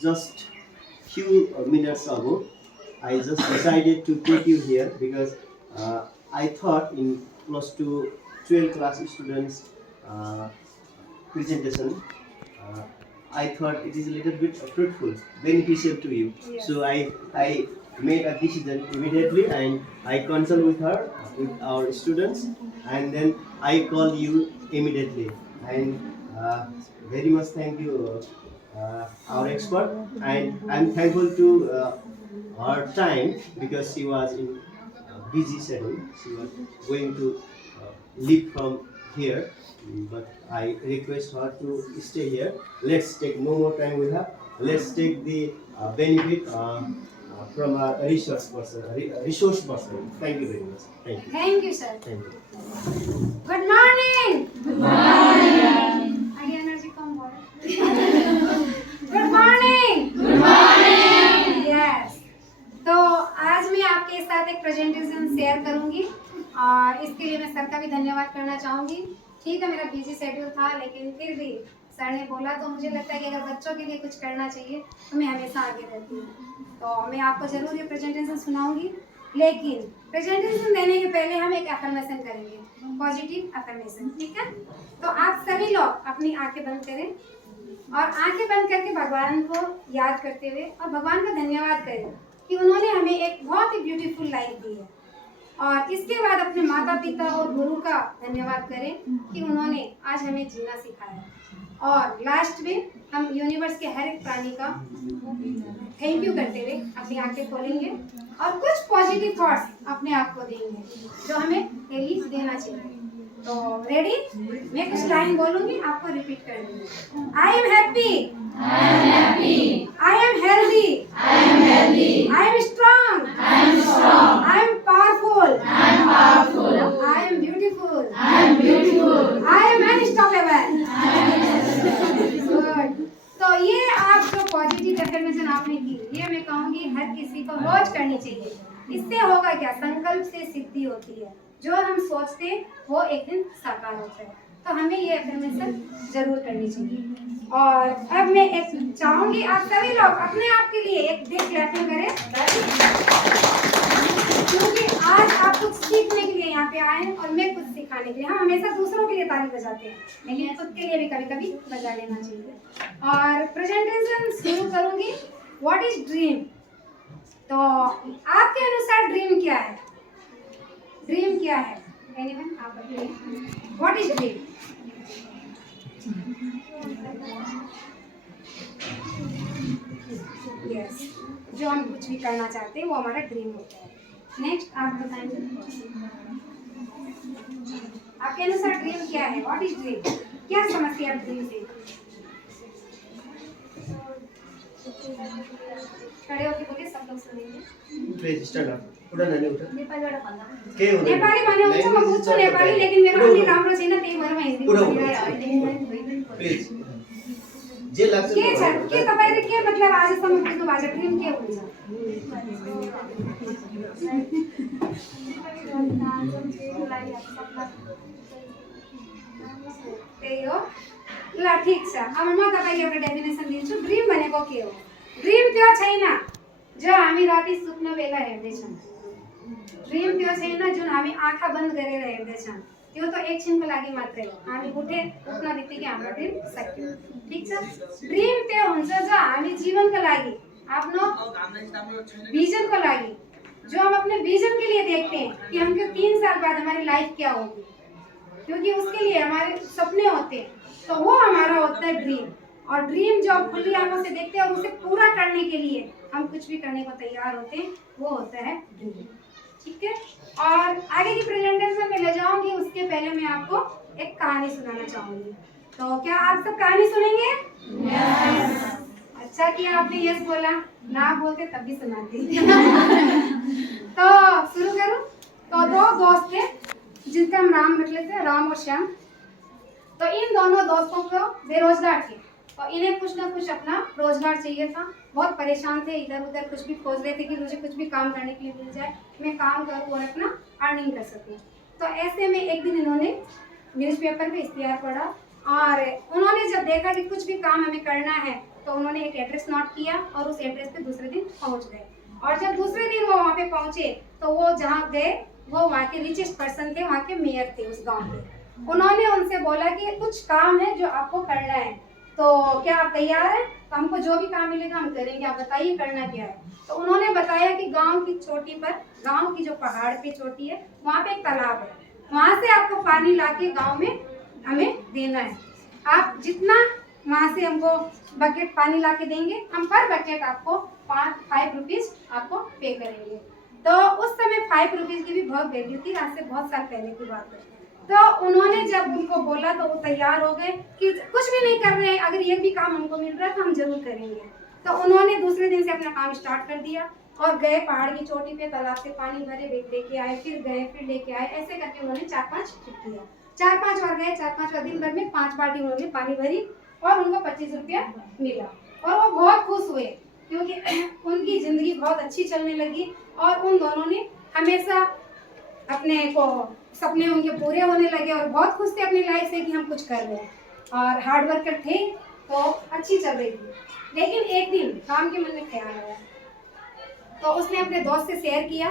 just few minutes ago, I just decided to take you here because I thought in close to 12 class students presentation, uh, I thought it is a little bit fruitful, beneficial to you. Yes. So I made a decision immediately and I consult with her, with our students, and then I call you immediately. And very much thank you, our expert, and I'm thankful to her time because she was in busy schedule. She was going to leave from here, but I request her to stay here. Let's take no more time with her. Let's take the benefit from a resource person. Thank you very much. Thank you. Thank you, sir. Thank you. Good morning. Good morning. आगे energy कम हो रहा है. Good morning. Good morning. Yes. तो आज मैं आपके साथ एक प्रेजेंटेशन शेयर करूंगी और इसके लिए मैं सर का भी धन्यवाद करना चाहूंगी. ठीक है, मेरा बिजी शेड्यूल था लेकिन फिर भी सर ने बोला तो मुझे लगता है कि अगर बच्चों के लिए कुछ करना चाहिए तो मैं हमेशा आगे रहती हूँ. तो मैं आपको जरूर ये प्रेजेंटेशन सुनाऊंगी, लेकिन प्रेजेंटेशन देने के पहले हम एक अफर्मेशन करेंगे, पॉजिटिव अफर्मेशन. ठीक है, तो आप सभी लोग अपनी आंखें बंद करें और आंखें बंद करके भगवान को याद करते हुए और भगवान का धन्यवाद करें कि उन्होंने हमें एक बहुत ही ब्यूटीफुल लाइफ दी है. और इसके बाद अपने माता पिता और गुरु का धन्यवाद करें कि उन्होंने आज हमें जीना सिखाया. और लास्ट में हम यूनिवर्स के हर एक प्राणी का थैंक यू करते हुए अपनी आंखें खोलेंगे और कुछ पॉजिटिव थॉट्स अपने आप को देंगे जो हमें डेली देना चाहिए. तो रेडी? मैं कुछ लाइन बोलूंगी, आपको रिपीट कर देंगे. I am happy, I am healthy, I am strong, I am powerful, I am beautiful, I am unstoppable. Good. तो ये आप जो पॉजिटिव अफर्मेशन आपने की, ये मैं कहूँगी हर किसी को रोज करनी चाहिए. इससे होगा क्या, संकल्प से सिद्धि होती है. जो हम सोचते वो एक दिन साकार होता है. तो हमें ये अफर्मेशन जरूर करनी चाहिए. और अब मैं एक चाहूंगी आप सभी लोग अपने आप के लिए एक बिग क्लैपिंग करें, क्योंकि आज आप कुछ सीखने के लिए यहाँ पे आए हैं और मैं कुछ सिखाने के लिए. हम हमेशा दूसरों के लिए ताली बजाते हैं लेकिन खुद के लिए भी कभी कभी बजा लेना चाहिए. और प्रेजेंटेशन शुरू करूंगी. What is dream? तो आपके अनुसार ड्रीम क्या है? ड्रीम क्या है? एनीवन, आप बताइए. What is dream? यस, जो हम कुछ भी करना चाहते हैं वो हमारा ड्रीम होता है. नेक्स्ट आप बताएंगे आपके अनुसार ड्रीम क्या है? What is dream? क्या समझते हैं आप ड्रीम से? खड़े होके बोलिए, सब लोग सुनेंगे. Please stand up. उठा नानी उठा. नेपालीबाट भन्दा के हुँदैन? नेपाली भने हुन्छ, म बुझ्छु नेपाली, लेकिन मेरो अलि राम्रो छैन, त्यही भएर म हिन्दी पुरा बोलिरहेको छु. प्लिज जे लाग्छ के छ, के तपाईले के मतलब आजसम्म बुझ्नु भएको छ? ड्रिम के हुन्छ? त्यही हो. ल ठीक छ, अब म तपाईलाई एउटा डेफिनेसन दिन्छु. ड्रिम भनेको के हो? ड्रिम त्यो छैन जो हामी राति सुत्न बेला हेर्दैछौँ. ड्रिम त्यो छैन जुन हामी आँखा बन्द गरेर हेर्दैछौँ. त्यो त एकछिनको लागि मात्रै हो. हामी उठ्न बित्तिकै हाम्रो ड्रिम सकियो. ठीक छ. ड्रिम त्यो हुन्छ जो हामी जीवनको लागि, आफ्नो विजनको लागि, जो हम अपने विजन के लिए देखते हैं कि हमको 3 साल बाद हमारी लाइफ क्या होगी, क्योंकि उसके लिए हमारे सपने होते हैं. तो वो हमारा होता है ड्रीम. और ड्रीम जो हम खुली आंखों से देखते हैं और उसे पूरा करने के लिए हम कुछ भी करने को तैयार होते हैं, वो होता है ड्रीम. ठीक है. और आगे की प्रेजेंटेशन में ले जाऊंगी, उसके पहले मैं आपको एक कहानी सुनाना चाहूंगी. तो क्या आप सब कहानी सुनेंगे? यस. अच्छा किया आपने यस बोला, ना बोलते तब भी सुनाती. तो शुरू करूं. तो 2 दोस्त थे जिनका हम राम रख लेते हैं, राम और श्याम. तो इन दोनों दोस्तों को बेरोजगार थे और इन्हें कुछ ना कुछ अपना रोजगार चाहिए था. बहुत परेशान थे, इधर उधर कुछ भी खोज रहे थे कि मुझे कुछ भी काम करने के लिए मिल जाए, मैं काम करूँ और अपना अर्निंग कर सकूँ. तो ऐसे में एक दिन इन्होंने न्यूज़पेपर पे इश्तिहार पढ़ा और उन्होंने जब देखा कि कुछ भी काम हमें करना है तो उन्होंने एक एड्रेस नोट किया और उस एड्रेस पे दूसरे दिन पहुंच गए। और जब दूसरे दिन वो वहाँ पे पहुंचे तो वो जहाँ गए वो वहाँ के रिचेस्ट पर्सन थे, वहाँ के मेयर थे उस गांव के। उन्होंने उनसे बोला कि कुछ काम है जो आपको करना है, तो क्या आप तैयार हैं? तो हमको जो भी काम मिलेगा हम करेंगे, आप बताइए करना क्या है। तो उन्होंने बताया कि गांव की चोटी पर, गांव की जो पहाड़ पे चोटी है वहाँ पे एक तालाब है, वहाँ से आपको पानी लाके गांव में हमें देना है। आप जितना वहाँ से हमको बकेट पानी ला के देंगे, हम पर बकेट आपको 5 रुपीज़ आपको पे करेंगे। तो उस समय 5 रुपीज़ की भी बहुत वैल्यू थी, आज से बहुत साल पहले की बात है। तो उन्होंने जब उनको बोला तो वो तैयार हो गए कि कुछ भी नहीं कर रहे हैं, अगर ये भी काम हमको मिल रहा है तो हम जरूर करेंगे। तो उन्होंने दूसरे दिन से अपना काम स्टार्ट कर दिया और गए पहाड़ की चोटी पे, तालाब से पानी भरे, लेके आए, फिर गए, फिर लेके आए, ऐसे करके उन्होंने 4-5 ट्रिप किया। 4-5 और गए, 4-5 और दिन भर में 5 बाल्टी उन्होंने पानी भरी और उनको 25 रुपया मिला। और वो बहुत खुश हुए क्योंकि उनकी ज़िंदगी बहुत अच्छी चलने लगी और उन दोनों ने हमेशा अपने को सपने उनके पूरे होने लगे और बहुत खुश थे अपनी लाइफ से कि हम कुछ कर रहे हैं और हार्ड वर्कर थे तो अच्छी चल रही थी। लेकिन एक दिन राम के मन में ख्याल आया तो उसने अपने दोस्त से शेयर किया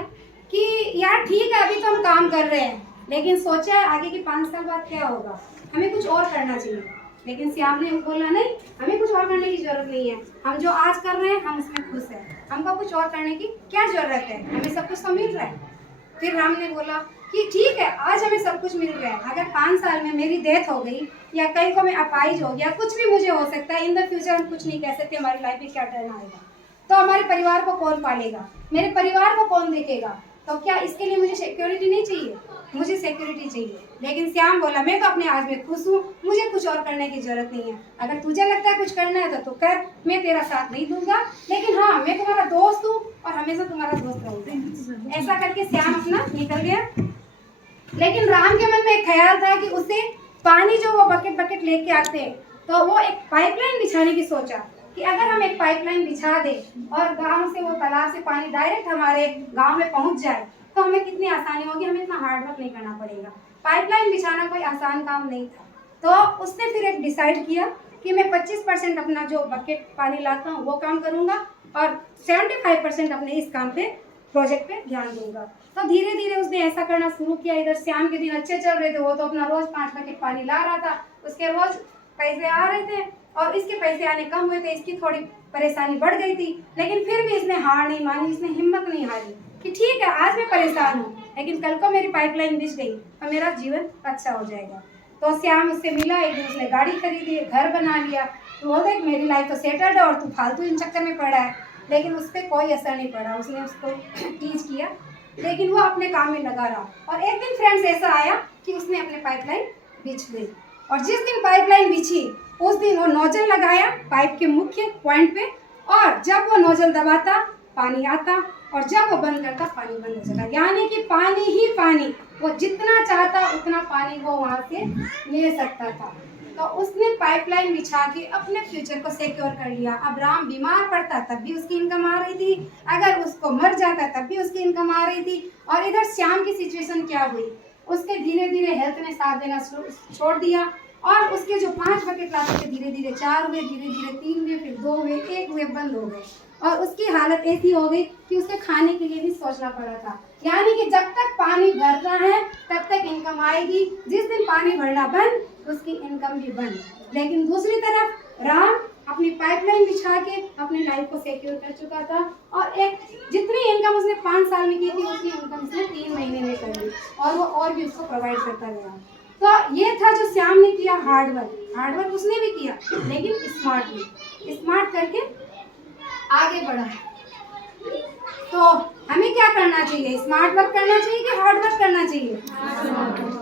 कि यार ठीक है अभी तो हम काम कर रहे हैं, लेकिन सोचा आगे के 5 साल बाद क्या होगा, हमें कुछ और करना चाहिए। लेकिन श्याम ने बोला नहीं, हमें कुछ और करने की जरूरत नहीं है, हम जो आज कर रहे हैं हम उसमें खुश हैं, हमको कुछ और करने की क्या जरूरत है, हमें सब कुछ तो मिल रहा है। फिर राम ने बोला कि ठीक है आज हमें सब कुछ मिल रहा है, अगर 5 साल में मेरी डेथ हो गई या कहीं को मैं अपाइज हो गया, कुछ भी मुझे हो सकता है, इन द फ्यूचर हम कुछ नहीं कह सकते हमारी लाइफ में क्या टर्न आएगा, तो हमारे परिवार को कौन पालेगा, मेरे परिवार को कौन देखेगा, तो क्या इसके लिए मुझे सिक्योरिटी नहीं चाहिए, मुझे सिक्योरिटी चाहिए। लेकिन श्याम बोला मैं तो अपने आज में खुश हूँ, मुझे कुछ और करने की जरूरत नहीं है, अगर तुझे लगता है कुछ करना है तो तू कर, मैं तेरा साथ नहीं दूंगा, लेकिन हाँ मैं तुम्हारा दोस्त हूँ और हमेशा तुम्हारा दोस्त रहूंगा। ऐसा करके श्याम अपना निकल गया। लेकिन राम के मन में एक ख्याल था कि उसे पानी जो वो बकेट बकेट लेके आते हैं, तो वो एक पाइपलाइन बिछाने की सोचा कि अगर हम एक पाइपलाइन बिछा दें और गांव से वो तालाब से पानी डायरेक्ट हमारे गांव में पहुंच जाए तो हमें कितनी आसानी होगी, हमें इतना हार्ड वर्क नहीं करना पड़ेगा। पाइपलाइन बिछाना कोई आसान काम नहीं था। तो उसने फिर एक डिसाइड किया कि मैं 25% अपना जो बकेट पानी लाता हूँ वो काम करूँगा और 75% अपने इस काम पे, प्रोजेक्ट पे ध्यान दूंगा। तो धीरे धीरे उसने ऐसा करना शुरू किया। इधर श्याम के दिन अच्छे चल रहे थे, वो तो अपना रोज 5 बकेट पानी ला रहा था, उसके रोज पैसे आ रहे थे और इसके पैसे आने कम हुए थे, इसकी थोड़ी परेशानी बढ़ गई थी। लेकिन फिर भी इसने हार नहीं मानी, इसने हिम्मत नहीं हारी कि ठीक है आज मैं परेशान हूँ लेकिन कल को मेरी पाइपलाइन बिछ गई तो मेरा जीवन अच्छा हो जाएगा। तो श्याम उससे मिला, एक दिन उसने गाड़ी खरीदी, घर बना लिया। तो वो देख मेरी लाइफ तो सेटल्ड है और तू फालतू इन चक्कर में पड़ा है। लेकिन उस पर कोई असर नहीं पड़ा, उसने उसको टीज किया लेकिन वो अपने काम में लगा रहा। और एक दिन फ्रेंड्स ऐसा आया कि उसने अपने पाइपलाइन बिछ गई और जिस दिन पाइपलाइन बिछी उस दिन वो नोजल लगाया पाइप के मुख्य पॉइंट पे और जब वो नोजल दबाता पानी आता और जब वो बंद करता पानी बंद हो जाता, यानी कि पानी ही पानी, वो जितना चाहता उतना पानी वो वहाँ से ले सकता था। तो उसने पाइपलाइन बिछा के अपने फ्यूचर को सिक्योर कर लिया। अब राम बीमार पड़ता तब भी उसकी इनकम आ रही थी, अगर उसको मर जाता तब भी उसकी इनकम आ रही थी। और इधर श्याम की सिचुएशन क्या हुई, उसके धीरे धीरे हेल्थ ने साथ देना छोड़ दिया और उसके जो 5 बकेट लाते थे धीरे धीरे 4 हुए, धीरे धीरे 3 हुए, फिर 2 हुए, 1 हुए, बंद हो गए। और उसकी हालत ऐसी हो गई कि उसे खाने के लिए भी सोचना पड़ा था, यानी कि जब तक पानी भर रहा है तब तक इनकम आएगी, जिस दिन पानी भरना बंद उसकी इनकम भी बंद। लेकिन दूसरी तरफ राम अपनी पाइपलाइन बिछा के अपनी लाइफ को सिक्योर कर चुका था और एक जितनी इनकम उसने 5 साल में की थी उसकी इनकम उसने 3 महीने में कर ली और वो और भी उसको प्रोवाइड करता गया। तो ये था जो श्याम ने किया, हार्ड वर्क उसने भी किया लेकिन स्मार्ट करके आगे बढ़ा। तो हमें क्या करना चाहिए, स्मार्ट वर्क करना चाहिए कि हार्ड वर्क करना चाहिए?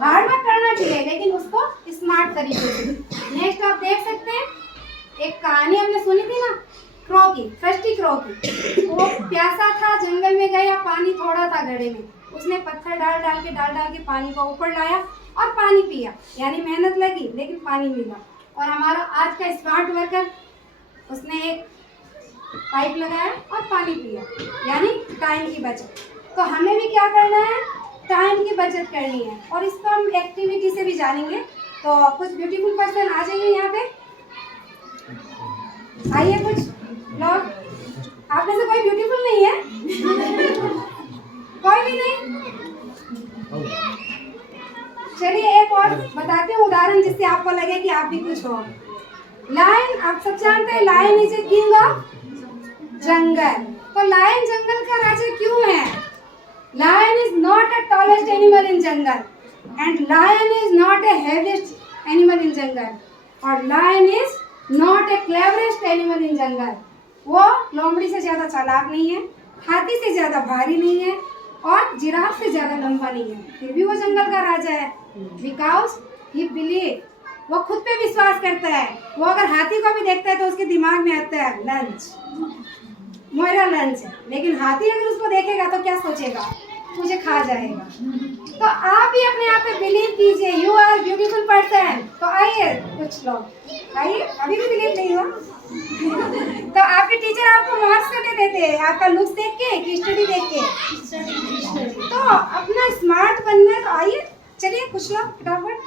हार्ड वर्क करना चाहिए लेकिन उसको स्मार्ट तरीके से। नेक्स्ट आप देख सकते हैं एक कहानी हमने सुनी थी ना, क्रो की, थर्स्टी क्रो की। वो प्यासा था, जंगल में गया, पानी थोड़ा था घड़े में, उसने पत्थर डाल डाल के पानी को ऊपर लाया और पानी पिया, यानी मेहनत लगी लेकिन पानी मिला। और हमारा आज का स्मार्ट वर्कर, उसने एक पाइप लगाया और पानी पिया, यानी टाइम की बचत। तो हमें भी क्या करना है, टाइम की बचत करनी है और इसको हम एक्टिविटी से भी जानेंगे। तो कुछ ब्यूटीफुल पर्सन आ जाइए यहाँ पे। आइए कुछ लोग, आप में से कोई ब्यूटीफुल नहीं है? कोई भी नहीं? चलिए एक और बताती हूँ उदाहरण जिससे आपको लगे कि आप भी कुछ हो। लायन, आप सब जानते हैं lion is a king of jungle. तो लायन जंगल का राजा क्यों है? Lion is not a tallest animal in jungle and lion is not a heaviest animal in jungle और lion is not a cleverest animal in jungle. वो लोमड़ी से ज्यादा चालाक नहीं है, हाथी से ज्यादा भारी नहीं है और जिराफ से ज्यादा लंबा नहीं है, फिर भी वो जंगल का राजा है। बिकॉज ही बिलीव, वो खुद पे विश्वास करता है। वो अगर हाथी को भी देखता है तो उसके दिमाग में आता है लंच, मेरा लंच है। लेकिन हाथी अगर उसको देखेगा तो क्या सोचेगा? मुझे खा जाएगा। तो आप भी अपने आप पे बिलीव कीजिए, यू आर ब्यूटीफुल पर्सन। तो आइए कुछ लोग, आइए, अभी भी बिलीव नहीं हो तो आपके टीचर आपको मार्क्स कैसे देते हैं? आपका लुक्स देख के कि स्टडी देख के? तो अपना स्मार्ट बनना है। तो आइए चलिए कुछ लोग फटाफट,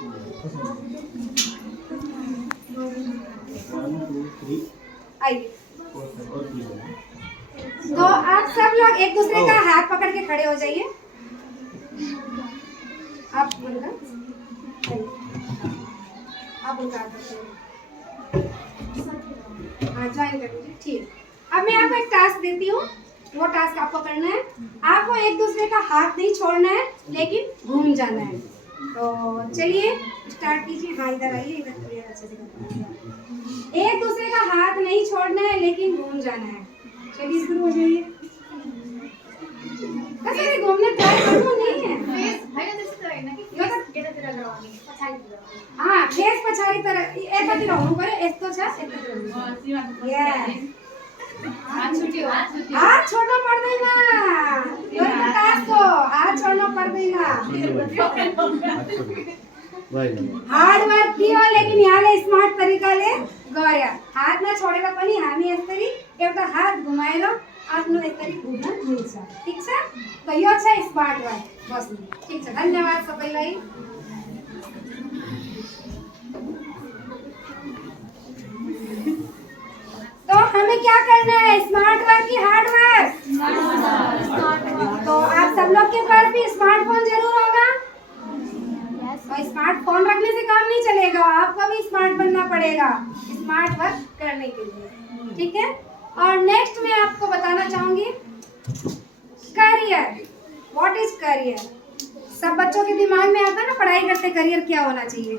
1 2 3 आइए। 4 5 और 3। तो आप सब लोग एक दूसरे का हाथ पकड़ के खड़े हो जाइए। आप उनका, आप उनका हाथ पकड़िए। हाँ, ज्वाइन कर लीजिए। ठीक, अब मैं आपको एक टास्क देती हूँ। वो टास्क आपको करना है, आपको एक दूसरे का हाथ नहीं छोड़ना है लेकिन घूम जाना है। तो चलिए स्टार्ट कीजिए। हाँ, इधर आइए, इधर थोड़ी अच्छे से करते। एक दूसरे का हाथ नहीं छोड़ना है लेकिन घूम जाना है। चलिए शुरू हो जाइए। कसरी घूमने ट्राई करो नहीं है। हाँ, फेस पछाड़ी तरह एक बार रहूं करे एस्तो छ हाथ छोड़ना पर्दैन। यो त टास्क हो, हाथ छोड्नु पर्दैन। हार्ड वर्क कियो लेकिन यहाँले स्मार्ट तरिकाले गर्यो। हात नछोडेर पनि हामी यसरी एउटा हात घुमाएर आफ्नो यसरी घुम्न मिल्छ। ठीक छ? त यो छ स्मार्ट वर्क बस्नु। ठीक छ, धन्यवाद सबैलाई। तो हमें क्या करना है, स्मार्ट वर्क की हार्ड वर्क? तो आप सब लोग के पास भी स्मार्टफोन जरूर होगा। और स्मार्टफोन रखने से काम नहीं चलेगा, आपको भी स्मार्ट बनना पड़ेगा स्मार्ट वर्क करने के लिए। ठीक है? और नेक्स्ट मैं आपको बताना चाहूंगी करियर। What is career? सब बच्चों के दिमाग में आता है ना, पढ़ाई करते करियर क्या होना चाहिए।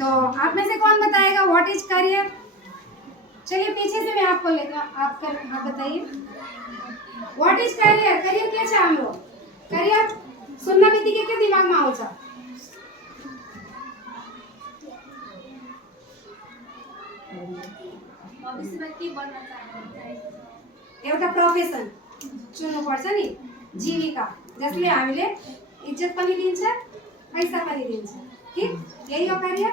तो आप में से कौन बताएगा व्हाट इज करियर? चलिए पीछे से मैं आपको लेकर आप बताइए व्हाट इज करियर। करियर क्या है? हम लोग करियर सुनना बीती के क्या दिमाग में आउँछ? एउटा प्रोफेसन चुन्नुपर्छ नि, जीविका, जसले हामीले इज्जत पनि दिन्छ, पैसा पनि दिन्छ। ठीक, यही हो करियर।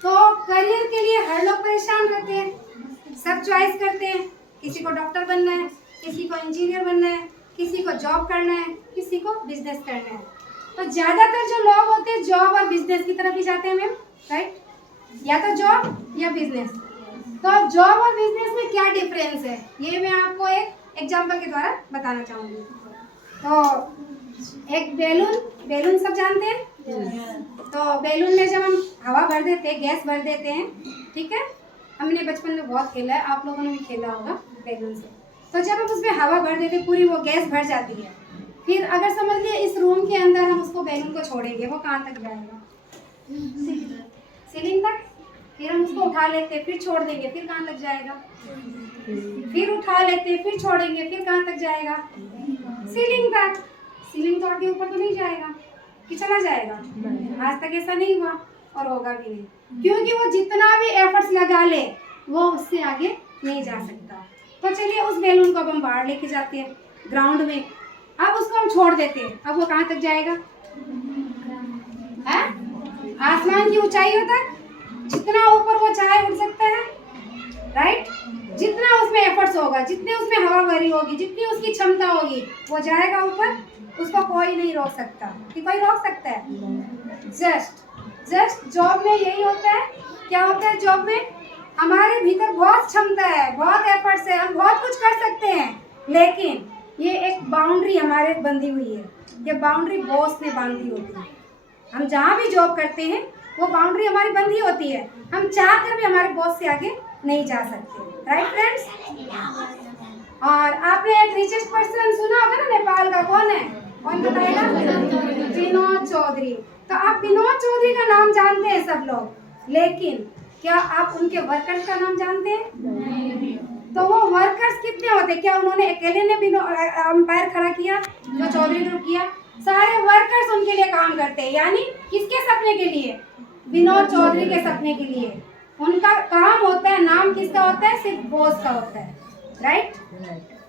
तो करियर के लिए हर लोग परेशान रहते हैं, सब चॉइस करते हैं। किसी को डॉक्टर बनना है, किसी को इंजीनियर बनना है, किसी को जॉब करना है, किसी को बिजनेस करना है। तो ज्यादातर जो लोग होते हैं जॉब और बिजनेस की तरफ ही जाते हैं मैम, राइट? या तो जॉब या बिजनेस। तो जॉब और बिजनेस में क्या डिफरेंस है ये मैं आपको एक एग्जांपल के द्वारा बताना चाहूँगी। तो एक बैलून सब जानते हैं? तो बैलून में जब हम हवा भर देते हैं, गैस भर देते हैं, ठीक है? हमने बचपन में बहुत खेला है, आप लोगों ने भी खेला होगा बैलून से। तो जब हम उसमें हवा भर देते हैं, पूरी वो गैस भर जाती है। फिर अगर समझ लिए इस रूम के अंदर हम उसको बैलून को छोड़ेंगे, वो कहाँ तक जाएगा? सीलिंग तक। फिर हम उसको उठा लेते हैं, फिर छोड़ देंगे, फिर कहाँ तक जाएगा? फिर उठा लेते हैं, फिर छोड़ेंगे, फिर कहाँ तक जाएगा? सीलिंग तक। सीलिंग तो आगे ऊपर तो नहीं जाएगा कि चला जाएगा? आज तक ऐसा नहीं हुआ और होगा भी नहीं, क्योंकि वो जितना भी एफर्ट्स लगा ले वो उससे आगे नहीं जा सकता। तो चलिए उस बैलून को अब हम बाहर लेके जाते हैं ग्राउंड में। अब उसको हम छोड़ देते हैं, अब वो कहाँ तक जाएगा? है? आसमान की ऊंचाइयों तक, जितना ऊपर वो चाहे उड़ सकता है, राइट? जितना उसमें एफर्ट्स होगा, जितने उसमें हवा भरी होगी, जितनी उसकी क्षमता होगी, वो जाएगा ऊपर। उसको कोई नहीं रोक सकता। कि कोई रोक सकता है? जस्ट जॉब में यही होता है। क्या होता है जॉब में? हमारे भीतर बहुत क्षमता है, बहुत एफर्ट्स है, हम बहुत कुछ कर सकते हैं, लेकिन ये एक बाउंड्री हमारे बंधी हुई है। ये बाउंड्री बॉस ने बांधी होती है। हम जहाँ भी जॉब करते हैं वो बाउंड्री हमारी बंधी होती है। हम चाह कर भी हमारे बॉस से आगे नहीं जा सकते। Right friends? और आपने एक रिचेस्ट पर्सन सुना होगा ना नेपाल का, कौन है? कौन बताएगा? विनोद चौधरी। तो आप विनोद चौधरी का नाम जानते हैं सब लोग, लेकिन क्या आप उनके वर्कर्स का नाम जानते हैं? नहीं। तो वो वर्कर्स कितने होते हैं? क्या उन्होंने अकेले ने भी एम्पायर खड़ा किया जो चौधरी ग्रुप किया? सारे वर्कर्स उनके लिए काम करते हैं। यानी किसके सपने के लिए? विनोद चौधरी के सपने के लिए। उनका काम होता है, नाम किसका होता है? सिर्फ बॉस का होता है। राइट?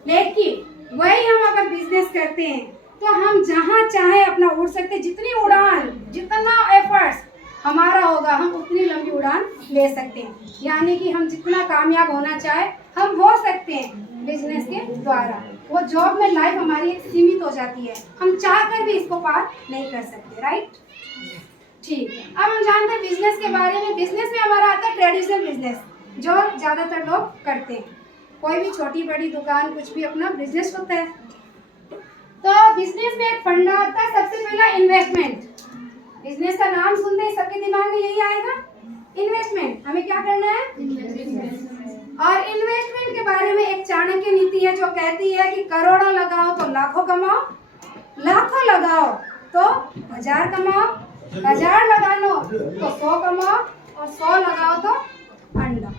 लेकिन वही हम अगर बिजनेस करते हैं तो हम जहाँ चाहे अपना उड़ सकते हैं। जितनी उड़ान, जितना एफर्ट्स हमारा होगा, हम उतनी लंबी उड़ान ले सकते हैं। यानी कि हम जितना कामयाब होना चाहे हम हो सकते हैं बिजनेस के द्वारा। वो जॉब में लाइफ हमारी एक सीमित हो जाती है, हम चाह कर भी इसको पार नहीं कर सकते। राइट? ठीक है, अब हम जानते हैं बिजनेस के बारे में। बिजनेस में हमारा आता है ट्रेडिशनल बिजनेस, जो ज़्यादातर लोग करते हैं। कोई भी छोटी बड़ी दुकान, कुछ भी अपना बिजनेस होता है। तो बिजनेस में एक फंडा होता है, सबसे पहला इन्वेस्टमेंट। बिजनेस का नाम सुनते ही सबके दिमाग में यही आएगा, इन्वेस्टमेंट। हमें क्या करना है? और इन्वेस्टमेंट के बारे में एक चाणक्य नीति है जो कहती है कि करोड़ों लगाओ तो लाखों कमाओ, लाखों लगाओ तो 1000 कमाओ, 1000 लगा लो तो 100 कमाओ, और 100 लगाओ तो अंडा।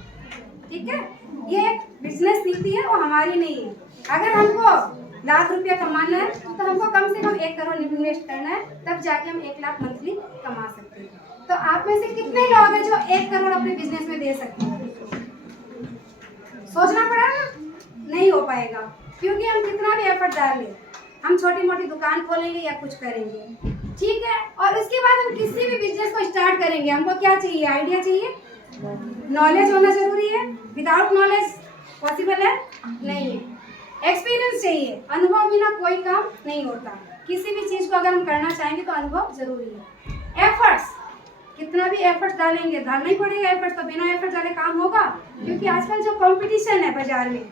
ठीक है? ये एक बिजनेस नीति है, वो हमारी नहीं है। अगर हमको लाख रुपया कमाना है तो हमको कम से कम 1 करोड़ इन्वेस्ट करना है, तब जाके हम 1 लाख मंथली कमा सकते हैं। तो आप में से कितने लोग हैं जो 1 करोड़ अपने बिजनेस में दे सकते हैं? सोचना पड़ा ना? नहीं हो पाएगा, क्योंकि हम कितना भी एफर्ट डाल लें, हम छोटी मोटी दुकान खोलेंगे या कुछ करेंगे। ठीक है? और उसके बाद हम किसी भी बिजनेस को स्टार्ट करेंगे, हमको क्या चाहिए? आइडिया चाहिए, नॉलेज होना जरूरी है। विदाउट नॉलेज पॉसिबल है? नहीं है। एक्सपीरियंस चाहिए, अनुभव बिना कोई काम नहीं होता। किसी भी चीज़ को अगर हम करना चाहेंगे तो अनुभव जरूरी है। एफर्ट्स, कितना भी एफर्ट्स डालेंगे, डालना ही पड़ेगा एफर्ट्स, तो बिना एफर्ट डाले काम होगा? क्योंकि आजकल जो कंपटीशन है बाजार में,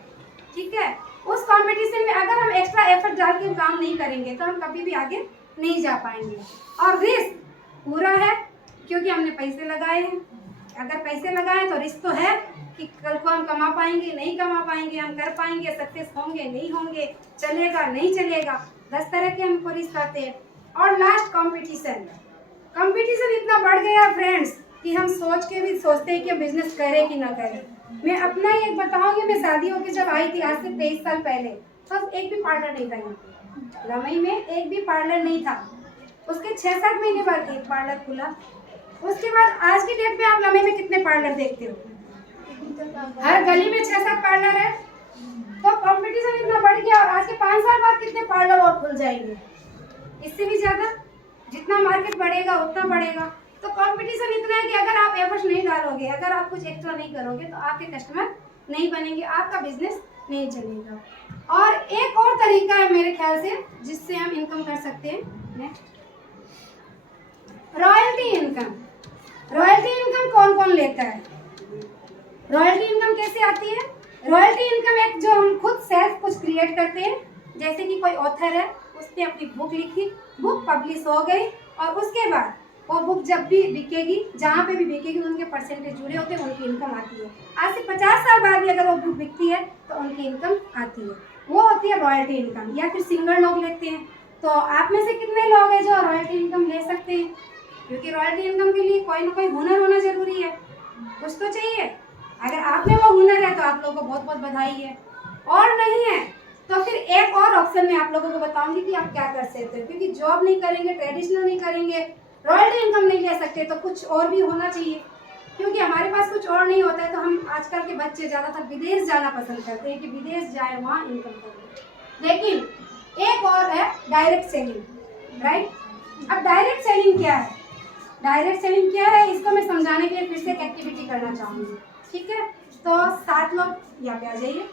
ठीक है, उस कंपटीशन में अगर हम एक्स्ट्रा एफर्ट डाल के काम नहीं करेंगे तो हम कभी भी आगे नहीं जा पाएंगे। और रिस्क पूरा है, क्योंकि हमने पैसे लगाए हैं। अगर पैसे लगाए तो रिस्क तो है कि कल को हम कमा पाएंगे, नहीं कमा पाएंगे, हम कर पाएंगे, सक्सेस होंगे, नहीं होंगे, चलेगा, नहीं चलेगा। 10 तरह के हमको रिस्क आते हैं। और लास्ट कंपटीशन। कंपटीशन इतना बढ़ गया फ्रेंड्स कि हम सोच के भी सोचते हैं कि हम बिजनेस करें कि ना करें। मैं अपना ही एक बताऊंगी, मैं शादी होकर जब आई थी आज से 23 साल पहले, तो एक भी पार्लर नहीं था यहाँ पे। लमई में एक भी पार्लर नहीं था। उसके 6-7 महीने बाद एक पार्लर खुला। उसके बाद आज की डेट में आप लमई में कितने पार्लर देखते हो? हर गली में 6-7 पार्लर है। तो कंपटीशन इतना बढ़ गया, और आज के 5 साल बाद कितने पार्लर और खुल जाएंगे? इससे भी ज्यादा। जितना मार्केट बढ़ेगा उतना बढ़ेगा। तो कंपटीशन इतना है कि अगर आप एफर्ट्स नहीं डालोगे, अगर आप कुछ एक्स्ट्रा नहीं करोगे, तो आपके कस्टमर नहीं बनेंगे, आपका बिजनेस नहीं चलेगा। और एक और तरीका है मेरे ख्याल से जिससे हम इनकम कर सकते हैं। Next, royalty income. Royalty income कौन कौन लेता है? रॉयल्टी इनकम कैसे आती है? रॉयल्टी इनकम एक जो हम खुद सेल्फ कुछ क्रिएट करते हैं। जैसे कि कोई ऑथर है, उसने अपनी बुक लिखी, बुक पब्लिश हो गई, और उसके बाद वो बुक जब भी बिकेगी, जहाँ पे भी बिकेगी, उनके परसेंटेज जुड़े होते हैं, उनकी इनकम आती है। आज से 50 साल बाद भी अगर वो बुक बिकती है तो उनकी इनकम आती है, वो होती है रॉयल्टी इनकम। या फिर सिंगर लोग लेते हैं। तो आप में से कितने लोग हैं जो रॉयल्टी इनकम ले सकते हैं? क्योंकि रॉयल्टी इनकम के लिए कोई ना कोई हुनर होना जरूरी है, कुछ तो चाहिए। अगर आप में वो हुनर है तो आप लोगों को बहुत बहुत बधाई है, और नहीं है तो फिर एक और ऑप्शन में आप लोगों को बताऊंगी कि आप क्या कर सकते हैं। क्योंकि जॉब नहीं करेंगे, ट्रेडिशनल नहीं करेंगे, रॉयल्टी इनकम नहीं ले सकते, तो कुछ और भी होना चाहिए। क्योंकि हमारे पास कुछ और नहीं होता है, तो हम आजकल के बच्चे ज़्यादातर विदेश जाना पसंद करते हैं कि विदेश जाए, वहाँ इनकम करें। लेकिन एक और है डायरेक्ट सेलिंग, राइट? अब डायरेक्ट सेलिंग क्या है? डायरेक्ट सेलिंग क्या है, इसको मैं समझाने के लिए फिर से एक एक्टिविटी करना चाहूँगी। ठीक है, तो 7 लोग यहाँ पे आ जाइए।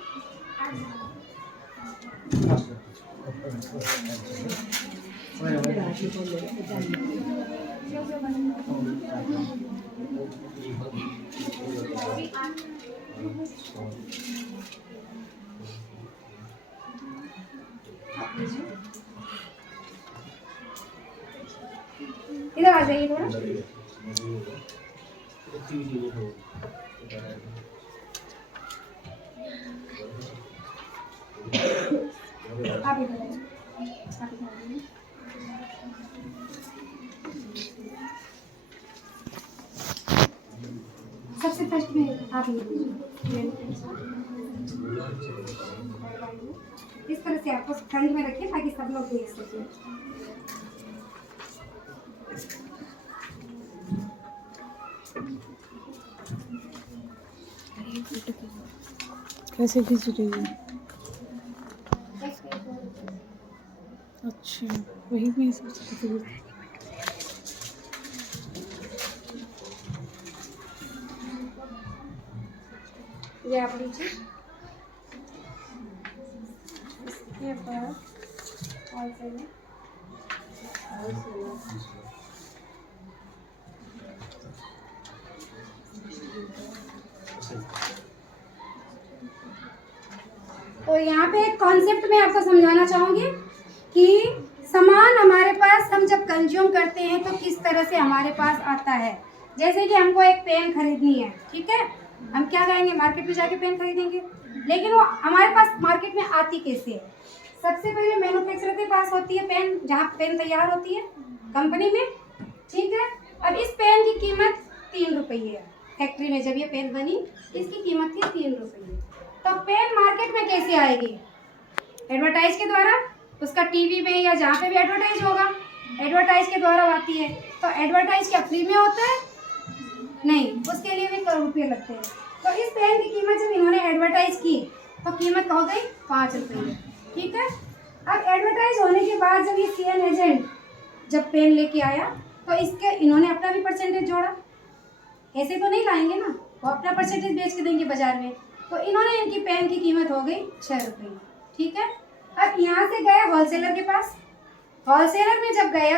इधर आ जाइए थोड़ा। आप इधर आइए, आप इधर आइए। सबसे फर्स्ट में आप ये लीजिए। इस तरह से आपको फ्रंट में रखिए ताकि सब लोग देख सकें। कैसे खींच रही है? अच्छा, वही मैं सोच रही थी। ये आप लीजिए। इसके बाद और चलिए। तो यहाँ पे एक कॉन्सेप्ट मैं आपको समझाना चाहूँगी कि सामान हमारे पास हम जब कंज्यूम करते हैं तो किस तरह से हमारे पास आता है। जैसे कि हमको एक पेन खरीदनी है, ठीक है, हम क्या करेंगे, मार्केट में जाके पेन खरीदेंगे, लेकिन वो हमारे पास मार्केट में आती कैसे है। सबसे पहले मैन्युफैक्चरर के पास होती है पेन, जहाँ पेन तैयार होती है कंपनी में, ठीक है। अब इस पेन की कीमत 3 रुपये है। फैक्ट्री में जब ये पेन बनी इसकी कीमत थी 3 रुपये। तो पेन मार्केट में कैसे आएगी? एडवर्टाइज के द्वारा, उसका टीवी में या जहाँ पे भी एडवर्टाइज होगा, एडवर्टाइज के द्वारा आती है। तो एडवर्टाइज क्या फ्री में होता है? नहीं, उसके लिए भी करोड़ रुपये लगते हैं। तो इस पेन की कीमत जब इन्होंने एडवर्टाइज की तो कीमत हो गई 5 रुपये, ठीक है। अब एडवर्टाइज होने के बाद जब ये सेल एजेंट जब पेन लेके आया तो इसके इन्होंने अपना भी परसेंटेज जोड़ा। ऐसे तो नहीं लाएंगे ना, वो अपना परसेंटेज बेच के देंगे बाजार में। तो इन्होंने इनकी पेन की कीमत हो गई 6 रुपये, ठीक है। अब यहाँ से गए होलसेलर के पास। होलसेलर में जब गया तो